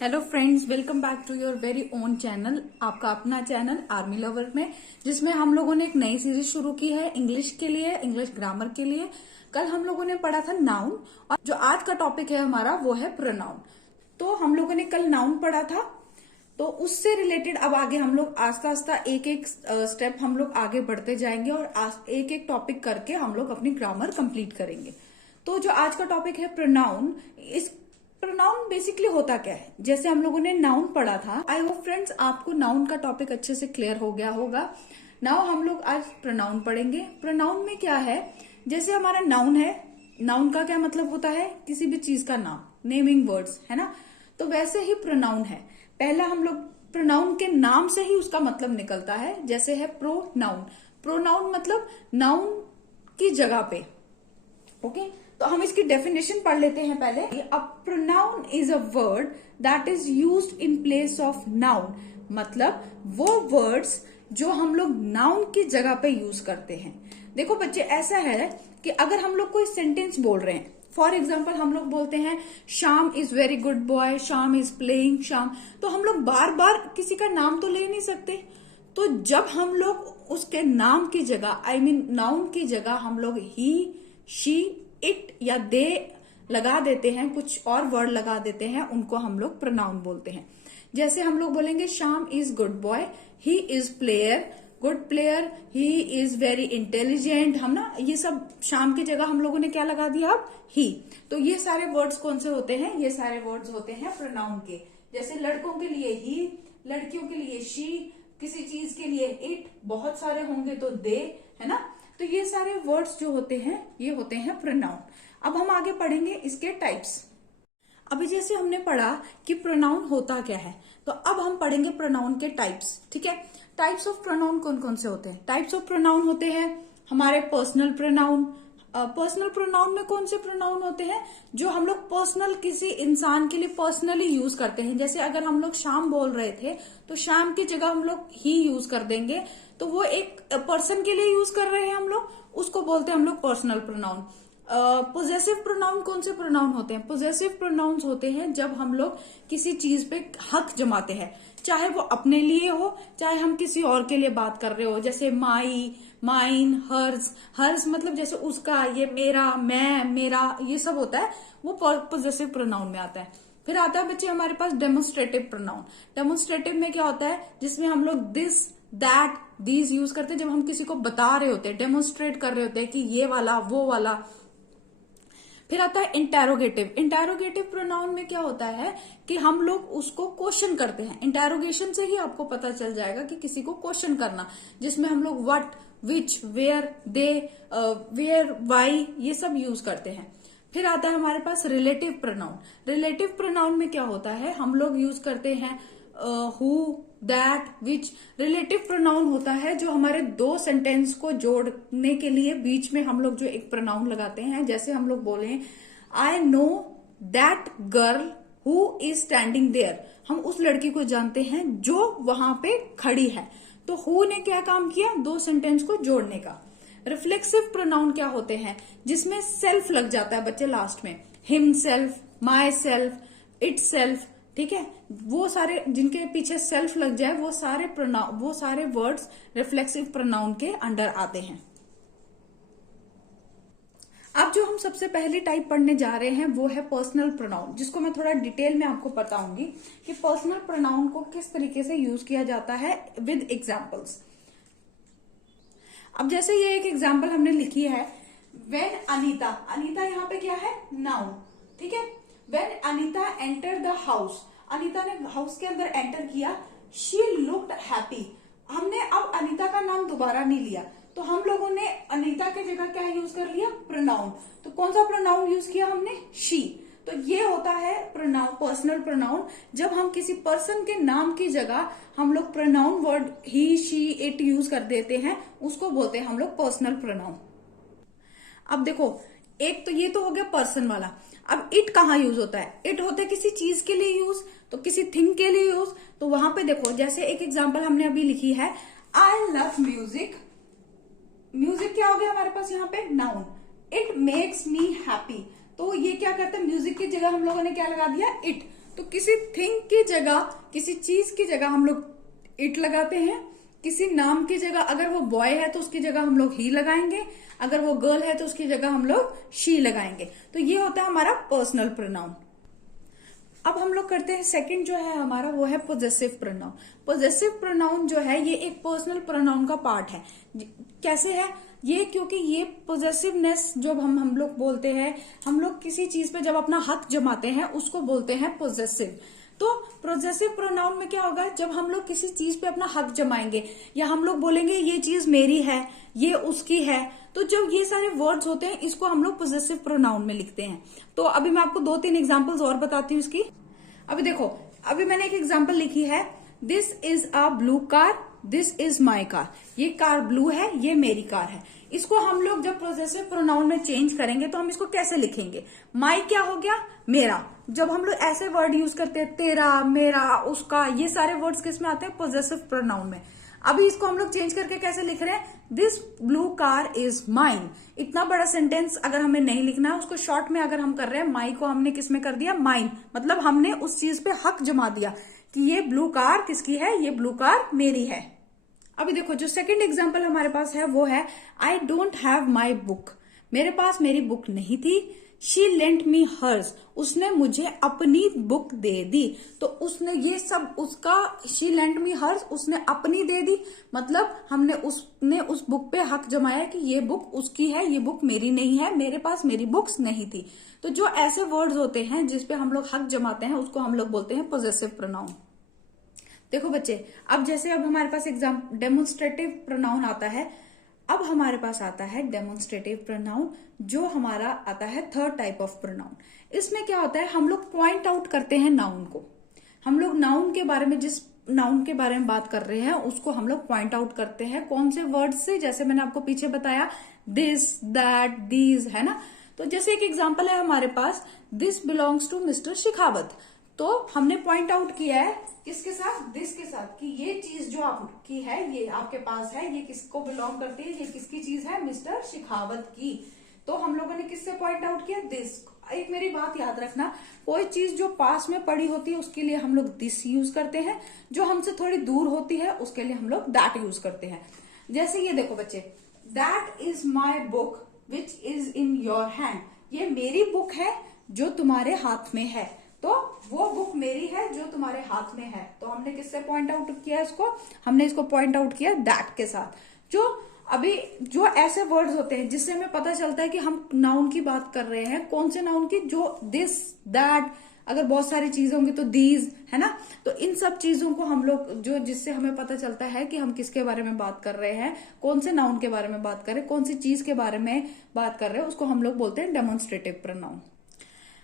Hello friends, welcome back to your very own channel, आपका अपना channel army lover में, जिसमें हम लोगों ने एक नई सीरीज शुरू की है इंग्लिश के लिए, इंग्लिश ग्रामर के लिए। कल हम लोगों ने पढ़ा था नाउन, और जो आज का टॉपिक है हमारा वो है प्रोनाउन। तो हम लोगों ने कल नाउन पढ़ा था, तो उससे रिलेटेड अब आगे हम लोग आस्ता आस्ता एक एक स्टेप हम लोग आगे बढ़ते जाएंगे और एक एक टॉपिक करके हम लोग अपनी ग्रामर कंप्लीट करेंगे। तो जो आज का टॉपिक है प्रोनाउन, इस प्रोनाउन बेसिकली होता क्या है? जैसे हम लोगों ने नाउन पढ़ा था, आई होप फ्रेंड्स आपको नाउन का टॉपिक अच्छे से क्लियर हो गया होगा। नाउ हम लोग आज प्रोनाउन पढ़ेंगे। प्रोनाउन में क्या है, जैसे हमारा नाउन है, नाउन का क्या मतलब होता है? किसी भी चीज का नाम, नेमिंग वर्ड्स, है ना। तो वैसे ही प्रोनाउन है, पहला हम लोग प्रोनाउन के नाम से ही उसका मतलब निकलता है। जैसे है प्रोनाउन, प्रोनाउन मतलब नाउन की जगह पे। ओके, तो हम इसकी डेफिनेशन पढ़ लेते हैं पहले। A pronoun is a word that is used in place of noun, मतलब वो वर्ड्स जो हम लोग नाउन की जगह पे यूज करते हैं। देखो बच्चे, ऐसा है कि अगर हम लोग कोई सेंटेंस बोल रहे हैं, फॉर एग्जाम्पल हम लोग बोलते हैं Shyam is very good boy, Shyam is playing Shyam, तो हम लोग बार बार किसी का नाम तो ले नहीं सकते। तो जब हम लोग उसके नाम की जगह, आई मीन नाउन की जगह हम लोग ही, शी, इट या दे लगा देते हैं, कुछ और वर्ड लगा देते हैं, उनको हम लोग प्रोनाउन बोलते हैं। जैसे हम लोग बोलेंगे Shyam is good boy, he is player, good player, he is very intelligent, हम ना ये सब श्याम की जगह हम लोगों ने क्या लगा दिया अब? ही। तो ये सारे वर्ड्स कौन से होते हैं? ये सारे वर्ड्स होते हैं प्रोनाउन के। जैसे लड़कों के लिए ही, लड़कियों के लिए शी, किसी चीज के लिए इट, बहुत सारे होंगे तो दे, है ना। तो ये सारे वर्ड्स जो होते हैं ये होते हैं प्रोनाउन। अब हम आगे पढ़ेंगे इसके टाइप्स। अभी जैसे हमने पढ़ा कि प्रोनाउन होता क्या है, तो अब हम पढ़ेंगे प्रोनाउन के टाइप्स। ठीक है, टाइप्स ऑफ प्रोनाउन कौन कौन से होते हैं? टाइप्स ऑफ प्रोनाउन होते हैं हमारे पर्सनल प्रोनाउन। पर्सनल प्रोनाउन में कौन से प्रोनाउन होते हैं? जो हम लोग पर्सनल किसी इंसान के लिए पर्सनली यूज करते हैं। जैसे अगर हम लोग श्याम बोल रहे थे तो श्याम की जगह हम लोग ही यूज कर देंगे, तो वो एक पर्सन के लिए यूज कर रहे हैं हम लोग, उसको बोलते हैं हम लोग पर्सनल प्रोनाउन। पोजेसिव प्रोनाउन कौन से प्रोनाउन होते हैं? पोजेसिव प्रोनाउंस होते हैं जब हम लोग किसी चीज पे हक जमाते हैं, चाहे वो अपने लिए हो, चाहे हम किसी और के लिए बात कर रहे हो। जैसे माई, माइन, हर्स, हर्स मतलब जैसे उसका, ये मेरा, मैं, मेरा, ये सब होता है, वो पोजेसिव प्रोनाउन में आता है। फिर आता है बच्चे हमारे पास डेमोन्स्ट्रेटिव प्रोनाउन। डेमोन्स्ट्रेटिव में क्या होता है? जिसमें हम लोग दिस, दैट, दीज यूज करते हैं जब हम किसी को बता रहे होते हैं, डेमोन्स्ट्रेट कर रहे होते हैं कि ये वाला, वो वाला। फिर आता है इंटेरोगेटिव। इंटेरोगेटिव प्रोनाउन में क्या होता है कि हम लोग उसको क्वेश्चन करते हैं। इंटेरोगेशन से ही आपको पता चल जाएगा कि किसी को क्वेश्चन करना, जिसमें हम लोग what, which, where, they, where, why, ये सब यूज करते हैं। फिर आता है हमारे पास रिलेटिव प्रोनाउन। रिलेटिव प्रोनाउन में क्या होता है? हम लोग यूज करते हैं who, that, which. Relative pronoun होता है जो हमारे दो सेंटेंस को जोड़ने के लिए बीच में हम लोग जो एक प्रोनाउन लगाते हैं। जैसे हम लोग बोले I know that girl who is standing there, हम उस लड़की को जानते हैं जो वहां पे खड़ी है। तो हु ने क्या काम किया? दो सेंटेंस को जोड़ने का। रिफ्लेक्सिव प्रोनाउन क्या होते हैं? जिसमें सेल्फ लग जाता है बच्चे लास्ट में, him self, my self, it self. ठीक है, वो सारे जिनके पीछे सेल्फ लग जाए वो सारे वर्ड्स रिफ्लेक्सिव प्रोनाउन के अंडर आते हैं। अब जो हम सबसे पहली टाइप पढ़ने जा रहे हैं वो है पर्सनल प्रोनाउन, जिसको मैं थोड़ा डिटेल में आपको बताऊंगी कि पर्सनल प्रोनाउन को किस तरीके से यूज किया जाता है विद एग्जांपल्स। अब जैसे ये एक एग्जांपल हमने लिखी है, व्हेन अनीता, अनीता यहाँ पे क्या है? नाउन। ठीक है, when Anita enter the house, Anita ने हाउस के अंदर एंटर किया, शी लुक्ड हैप्पी। हमने अब अनीता का नाम दोबारा नहीं लिया, तो हम लोगों ने अनीता की जगह क्या यूज कर लिया? प्रोनाउन। तो कौन सा प्रोनाउन यूज किया हमने? शी। तो ये होता है प्रोनाउन, पर्सनल प्रोनाउन। जब हम किसी पर्सन के नाम की जगह हम लोग pronoun word he, she, it use कर देते हैं, उसको बोलते हैं हम लोग पर्सनल प्रोनाउन। अब देखो, एक तो ये तो हो गया पर्सन वाला। अब इट कहाँ यूज होता है? इट होता है किसी चीज के लिए यूज, तो किसी थिंग के लिए यूज। तो वहां पे देखो, जैसे एक एग्जांपल हमने अभी लिखी है, आई लव म्यूजिक। म्यूजिक क्या हो गया हमारे पास यहाँ पे? Noun. It makes me happy, तो ये क्या करता है? म्यूजिक की जगह हम लोगों ने क्या लगा दिया? इट। तो किसी थिंग की जगह, किसी चीज की जगह हम लोग इट लगाते हैं। किसी नाम की जगह अगर वो बॉय है तो उसकी जगह हम लोग ही लगाएंगे, अगर वो गर्ल है तो उसकी जगह हम लोग शी लगाएंगे। तो ये होता है हमारा पर्सनल प्रोनाउन। अब हम लोग करते हैं सेकंड जो है हमारा, वो है पोजेसिव प्रोनाउन। पोजेसिव प्रोनाउन जो है ये एक पर्सनल प्रोनाउन का पार्ट है। कैसे है ये? क्योंकि ये पोजेसिवनेस जब हम लोग बोलते हैं, हम लोग किसी चीज पे जब अपना हक जमाते हैं उसको बोलते हैं पोजेसिव। तो पोजेसिव प्रोनाउन में क्या होगा, जब हम लोग किसी चीज पे अपना हक जमाएंगे या हम लोग बोलेंगे ये चीज मेरी है, ये उसकी है, तो जब ये सारे वर्ड्स होते हैं इसको हम लोग पोजेसिव प्रोनाउन में लिखते हैं। तो अभी मैं आपको 2-3 एग्जांपल्स और बताती हूँ इसकी। अभी देखो, अभी मैंने एक एग्जांपल लिखी है, this is a blue car, this is my car. ये कार ब्लू है, ये मेरी कार है। इसको हम लोग जब पोजेसिव प्रोनाउन में चेंज करेंगे तो हम इसको कैसे लिखेंगे? माई क्या हो गया? मेरा। जब हम लोग ऐसे वर्ड यूज करते हैं, तेरा, मेरा, उसका, ये सारे वर्ड्स किस में आते हैं? पोजेसिव प्रोनाउन में। अभी इसको हम लोग चेंज करके कैसे लिख रहे हैं? This blue car is mine. इतना बड़ा सेंटेंस अगर हमें नहीं लिखना है, उसको शॉर्ट में अगर हम कर रहे हैं, माई को हमने किस में कर दिया? माइन। मतलब हमने उस चीज पे हक जमा दिया कि ये ब्लू कार किसकी है? ये ब्लू कार मेरी है। अभी देखो, जो सेकंड एग्जांपल हमारे पास है वो है, I don't have my book. मेरे पास मेरी बुक नहीं थी। She lent me hers. उसने मुझे अपनी बुक दे दी। तो उसने ये सब उसका, शी लेंट मी हर्स, उसने अपनी दे दी। मतलब उसने उस बुक पे हक जमाया कि ये बुक उसकी है, ये बुक मेरी नहीं है, मेरे पास मेरी बुक्स नहीं थी। तो जो ऐसे वर्ड्स होते हैं जिसपे हम लोग हक जमाते हैं उसको हम लोग बोलते हैं पोजेसिव प्रोनाउन। देखो बच्चे, अब जैसे अब हमारे पास डेमोन्स्ट्रेटिव प्रोनाउन आता है। अब हमारे पास आता है डेमोन्स्ट्रेटिव प्रोनाउन, जो हमारा आता है थर्ड टाइप ऑफ प्रोनाउन। इसमें क्या होता है, हम लोग पॉइंट आउट करते हैं नाउन को। हम लोग नाउन के बारे में, जिस नाउन के बारे में बात कर रहे हैं उसको हम लोग पॉइंट आउट करते हैं। कौन से वर्ड से? जैसे मैंने आपको पीछे बताया, दिस, दैट, दीज, है ना। तो जैसे एक एग्जाम्पल है हमारे पास, this belongs to mister Shekhawat. तो हमने पॉइंट आउट किया है किसके साथ? दिस के साथ, कि ये चीज जो आपकी है, ये आपके पास है, ये किसको बिलोंग करती है, ये किसकी चीज है? मिस्टर शिखावत की। तो हम लोगों ने किससे पॉइंट आउट किया? दिस। एक मेरी बात याद रखना, कोई चीज जो पास में पड़ी होती है उसके लिए हम लोग दिस यूज करते हैं, जो हमसे थोड़ी दूर होती है उसके लिए हम लोग दैट यूज करते हैं। जैसे ये देखो बच्चे, that is my book which is in your hand. ये मेरी बुक है जो तुम्हारे हाथ में है। तो वो बुक मेरी है जो तुम्हारे हाथ में है। तो हमने किससे पॉइंट आउट किया इसको? हमने इसको पॉइंट आउट किया दैट के साथ। जो अभी जो ऐसे वर्ड्स होते हैं जिससे हमें पता चलता है कि हम नाउन की बात कर रहे हैं। कौन से नाउन की? जो दिस, दैट, अगर बहुत सारी चीजें होंगी तो दीज, है ना। तो इन सब चीजों को हम लोग, जो जिससे हमें पता चलता है कि हम किसके बारे में बात कर रहे हैं, कौन से नाउन के बारे में बात कर रहे हैं, कौन सी चीज के बारे में बात कर रहे हैं, उसको हम लोग बोलते हैं डेमोन्स्ट्रेटिव प्रोनाउन।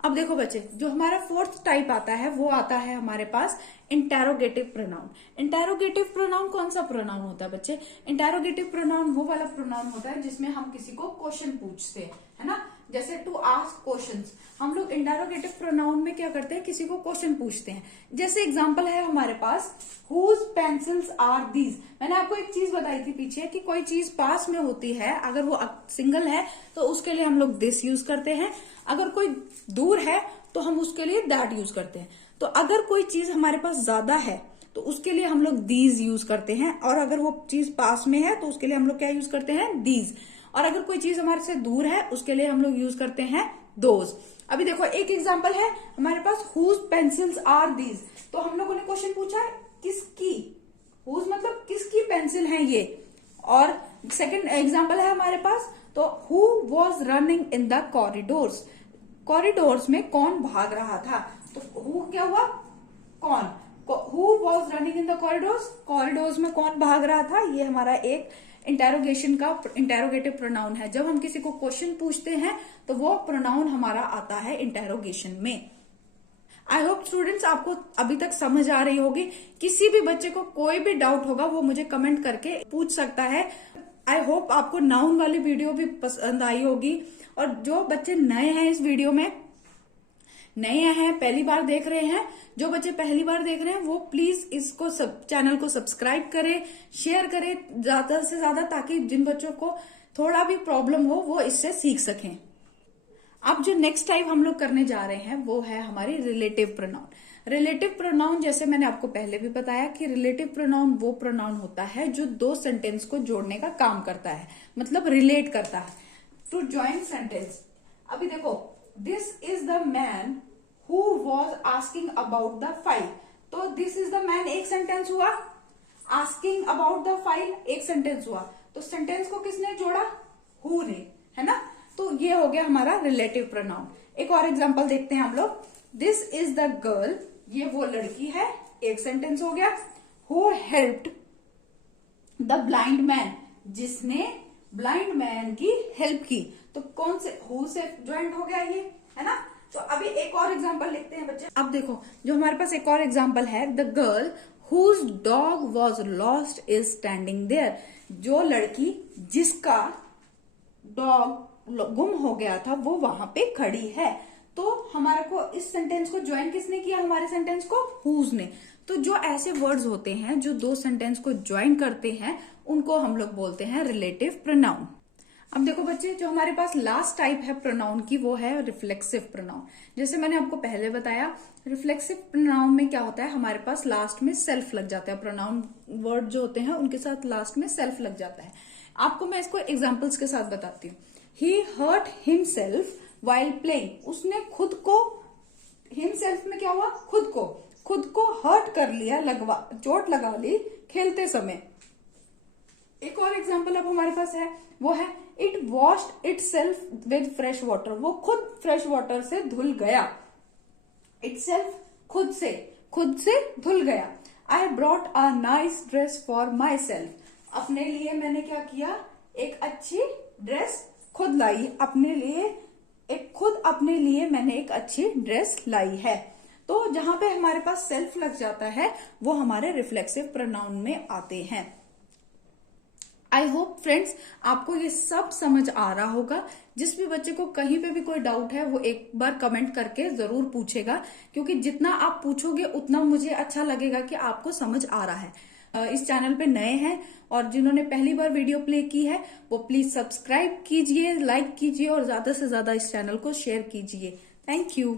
अब देखो बच्चे, जो हमारा फोर्थ टाइप आता है वो आता है हमारे पास इंटेरोगेटिव प्रोनाउन। इंटेरोगेटिव प्रोनाउन कौन सा प्रोनाउन होता है बच्चे? इंटेरोगेटिव प्रोनाउन वो वाला प्रोनाउन होता है जिसमें हम किसी को क्वेश्चन पूछते हैं, है ना। जैसे टू आस्क क्वेश्चंस। हम लोग इंटेरोगेटिव प्रोनाउन में क्या करते हैं? किसी को क्वेश्चन पूछते हैं। जैसे एग्जांपल है हमारे पास, हुज पेंसिल्स आर दीज। मैंने आपको एक चीज बताई थी पीछे कि कोई चीज पास में होती है, अगर वो सिंगल है तो उसके लिए हम लोग दिस यूज करते हैं। अगर कोई दूर है तो हम उसके लिए दैट यूज करते हैं। तो अगर कोई चीज हमारे पास ज्यादा है तो उसके लिए हम लोग दीज यूज करते हैं, और अगर वो चीज पास में है तो उसके लिए हम लोग क्या यूज करते हैं? दीज। और अगर कोई चीज हमारे से दूर है उसके लिए हम लोग यूज करते हैं दोज। अभी देखो, एक एग्जांपल है हमारे पास, हुज पेंसिल्स आर दीज। तो हम लोगों ने क्वेश्चन पूछा है किसकी, हुज मतलब किसकी पेंसिल है ये। और सेकंड एग्जांपल है हमारे पास, तो who was running in the corridors. Corridors में कौन भाग रहा था? तो हु क्या हुआ? कौन। Who was running in the corridors, corridors में कौन भाग रहा था। ये हमारा एक इंटेरोगेशन का इंटेरोगेटिव प्रोनाउन है। जब हम किसी को क्वेश्चन पूछते हैं तो वो प्रोनाउन हमारा आता है इंटेरोगेशन में। आई होप स्टूडेंट्स आपको अभी तक समझ आ रही होगी। किसी भी बच्चे को कोई भी डाउट होगा वो मुझे कमेंट करके पूछ सकता है। आई होप आपको नाउन वाली वीडियो भी पसंद आई होगी। और जो बच्चे नए हैं इस वीडियो में, नए हैं, पहली बार देख रहे हैं, जो बच्चे पहली बार देख रहे हैं वो प्लीज इसको चैनल को सब्सक्राइब करें, शेयर करें ज्यादा से ज्यादा, ताकि जिन बच्चों को थोड़ा भी प्रॉब्लम हो वो इससे सीख सकें। अब जो नेक्स्ट टाइप हम लोग करने जा रहे हैं वो है हमारी रिलेटिव प्रोनाउन। रिलेटिव प्रोनाउन, जैसे मैंने आपको पहले भी बताया कि रिलेटिव प्रोनाउन वो प्रोनाउन होता है जो दो सेंटेंस को जोड़ने का काम करता है, मतलब रिलेट करता है टू ज्वाइन सेंटेंस। अभी देखो, this is the man who was asking about the file, तो दिस इज द मैन एक सेंटेंस हुआ, आस्किंग अबाउट द फाइल एक सेंटेंस हुआ, तो सेंटेंस को किसने जोड़ा? हु ने, है ना। तो ये हो गया हमारा रिलेटिव प्रोनाउन। एक और एग्जांपल देखते हैं हम लोग। दिस इज द गर्ल, ये वो लड़की है, एक सेंटेंस हो गया। Who helped the blind man, जिसने ब्लाइंड मैन की हेल्प की, तो कौन से हु से ज्वाइंट हो गया ये, है ना। तो अभी एक और एग्जांपल लिखते हैं बच्चे। अब देखो, जो हमारे पास एक और एग्जांपल है, the girl whose dog was lost is standing there, जो लड़की जिसका डॉग गुम हो गया था वो वहां पे खड़ी है। तो हमारे को इस सेंटेंस को ज्वाइन किसने किया? हमारे सेंटेंस को हुज ने। तो जो ऐसे वर्ड्स होते हैं जो दो सेंटेंस को ज्वाइन करते हैं उनको हम लोग बोलते हैं रिलेटिव प्रोनाउन। अब देखो बच्चे, जो हमारे पास लास्ट टाइप है प्रोनाउन की वो है रिफ्लेक्सिव प्रोनाउन। जैसे मैंने आपको पहले बताया, रिफ्लेक्सिव प्रोनाउन में क्या होता है, हमारे पास लास्ट में सेल्फ लग जाता है। प्रोनाउन वर्ड जो होते हैं उनके साथ लास्ट में सेल्फ लग जाता है। आपको मैं इसको एग्जाम्पल्स के साथ बताती हूँ। ही हर्ट हिमसेल्फ वाइल प्लेइंग, उसने खुद को, हिमसेल्फ में क्या हुआ? खुद को हर्ट कर लिया, चोट लगा ली खेलते समय। एक और एग्जाम्पल अब हमारे पास है, वो है it washed it self with fresh water, वो खुद फ्रेश वाटर से धुल गया। इट सेल्फ खुद से धुल गया। I brought a nice dress for my self, अपने लिए मैंने क्या किया? एक अच्छी ड्रेस खुद लाई, अपने लिए मैंने एक अच्छी ड्रेस लाई है। तो जहां पे हमारे पास सेल्फ लग जाता है वो हमारे रिफ्लेक्सिव प्रोनाउन में आते हैं। आई होप फ्रेंड्स आपको ये सब समझ आ रहा होगा। जिस भी बच्चे को कहीं पे भी कोई डाउट है वो एक बार कमेंट करके जरूर पूछेगा, क्योंकि जितना आप पूछोगे उतना मुझे अच्छा लगेगा कि आपको समझ आ रहा है। इस चैनल पे नए हैं और जिन्होंने पहली बार वीडियो प्ले की है वो प्लीज सब्सक्राइब कीजिए, लाइक कीजिए और ज्यादा से ज्यादा इस चैनल को शेयर कीजिए। Thank you.